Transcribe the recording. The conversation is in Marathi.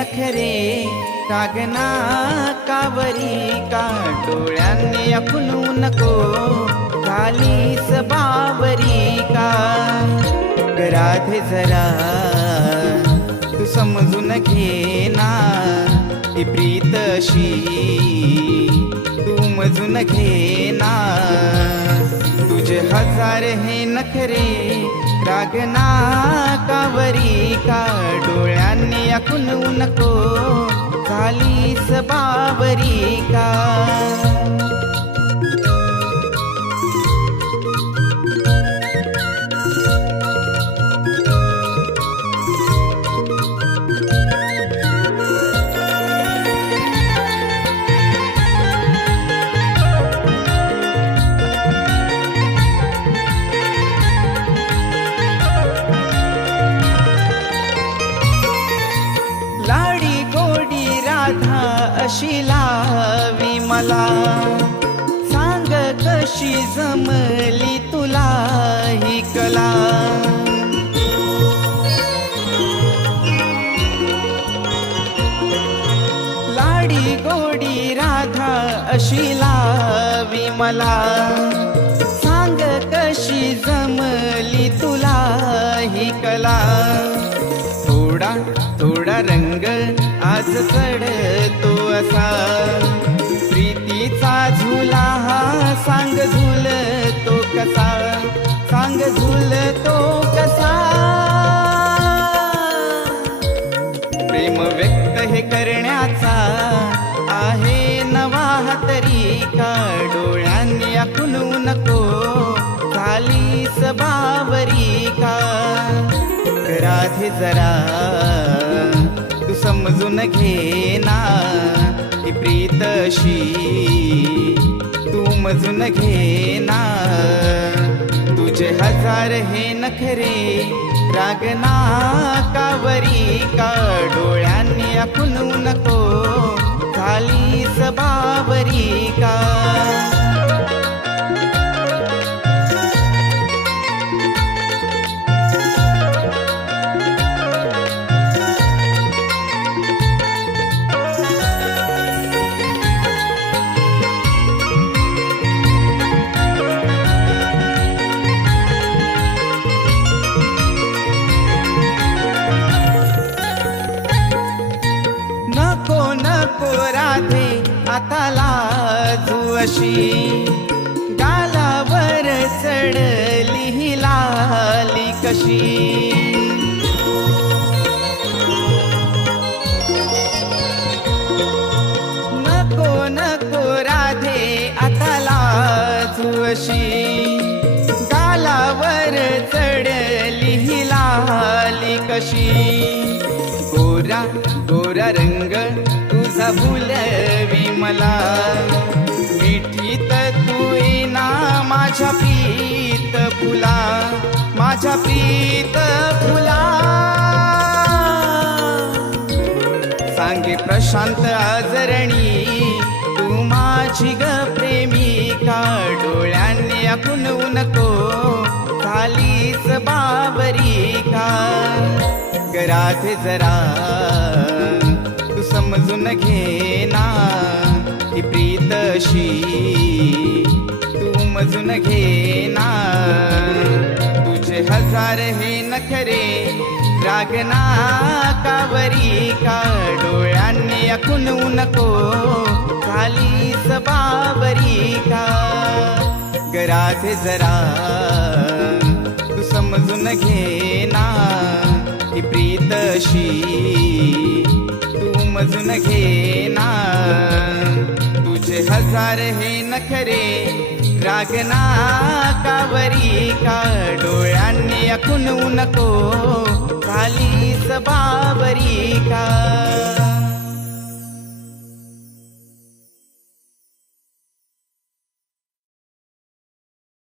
नखरे कागना कावरी का डोळ्यांनी आपणू नको खालीस बावरी का? राधे जरा तू समजून घे ना ती प्रीत अशी. तू मजून घे ना तुझे हजार हे नखरे रागना कावरी का डोळ्यांनी आखून नको झालीस बावरी का? अशी लावी मला. सांग कशी जमली तुला ही कला. लाडी गोडी राधा अशी लावी मला. सांग कशी जमली तुला ही कला. थोडा थोडा रंग आज चढतो असा. प्रीतीचा झुला हा सांग झुलतो कसा. सांग झुलतो कसा. प्रेम व्यक्त हे करण्याचा आहे नवा तरी तरीका. डोळ्यांनी आखलू नको झाली सबावरी का राधे जरा. करून घे ना ही तू मजून घे ना तुझे हजार हे नखरे. रागना कावरी का डोळ्यांनी आखून नको. झाली सबावरी का बाजू अशी गालावर सडली लाली कशी. नको नको राधे आता लाजू अशी गालावर चढली लाली कशी. गोरा गोरा रंग तुझा भुलवी मला. मिठीत तू ना माझ्या प्रीत फुला. माझ्या प्रीत फुला. सांगे प्रशांत आजरणी तू माझी ग प्रेमिका. डोळ्यांनी आखून नको झालीच बाबरी का गराधे जरा तू समजून घे ना. ही प्रीतशी. तू मजून घे ना तुझे हजार हे नखरे रागना कावरी का डोळ्यांनी आखून नको खाली सबावरी का? गराधे जरा. तू समजून घे ना ही प्रीतशी. तू मजून घे ना हजार हे नखरे रागना कावरी का डोळ्यांनी आखून नको. खाली सबावरी का?